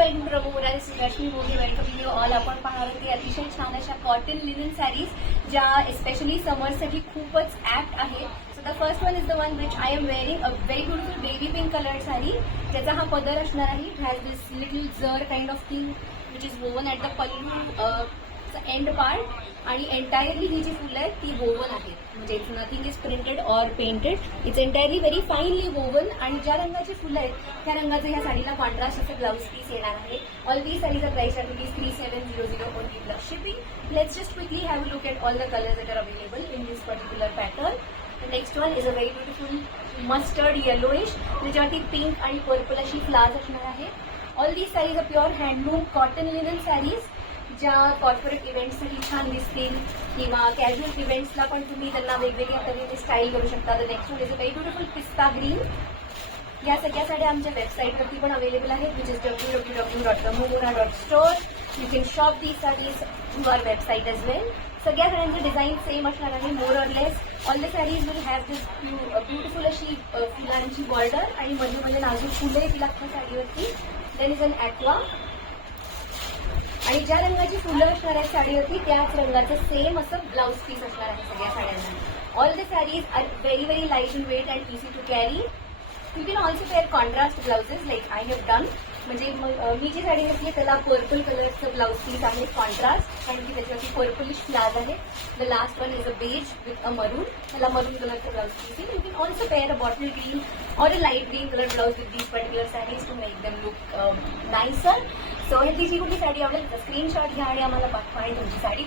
Welcome to Raghu Murari Rashmi Modi. Welcome you all. आपण पाहणार आहोत की अतिशय छान अशा कॉटन लिनन सॅरीज ज्या स्पेशली समरसाठी खूपच ऍप्ट आहेत. So the first one is the one which I am wearing, a very beautiful baby pink colour sari, ज्याचा हा पदर असणार आहे. It has this little zari kind of thing which is woven at the pallu end part, आणि entirely ही जी फुलं आहेत ती वोवन आहेत. म्हणजे it's nothing is printed or painted, it's entirely very finely woven. आणि ज्या रंगाची फुलं आहेत त्या रंगाचं ह्या साडीला कॉन्ट्रास्ट असं ब्लाउज पीस येणार आहे. All these saris price at ₹3700 only plus shipping. Let's just quickly have a look at all the colours that are available in this particular pattern. The next one is a very beautiful mustard yellowish, ज्याच्यावरती pink आणि purple अशी flowers असणार आहे. All these saris are pure handloom cotton linen saris, ज्या corporate इव्हेंट्ससाठी छान दिसतील किंवा कॅज्युअल इव्हेंट्सला पण तुम्ही त्यांना वेगवेगळ्या तऱ्हेने स्टाईल करू शकता. The next one is a very beautiful pista green. या सगळ्या साड्या आमच्या वेबसाईटवरती पण अवेलेबल आहेत, which is www.ramumura.store. You can shop these sarees through our website as well. सगळ्या साड्यांचे डिझाईन सेम असणार आहे, more or less. All the sarees will have this beautiful अशी फुलांची बॉर्डर आणि मध्ये मध्ये नाजूक फुले येतील अख्ख्या साडीवरती. देन इज अन ॲक्वा, आणि ज्या रंगाची फुलं असणार आहेत साडीवरती त्याच रंगाचं सेम असं ब्लाउज पीस असणार आहे सगळ्या साड्यांना. All the sarees are very very light in weight and easy to carry. You can also wear contrast blouses like I have done. म्हणजे मी जी साडी घेतली त्याला पर्पल कलरचं ब्लाउज पीस आहे कॉन्ट्रास्ट, कारण की त्याच्यावरती पर्पलिश फ्लावर्स आहे. The last one is a beige with a maroon, त्याला मरून कलरचं ब्लाउज पीस आहे. You can also pair a bottle green और a light green colour blouse with these particular sarees to make them look nicer. So ह्याची जी कुठली साडी आवडेल screenshot घ्या आणि आम्हाला पाठवा आणि तुमची साडी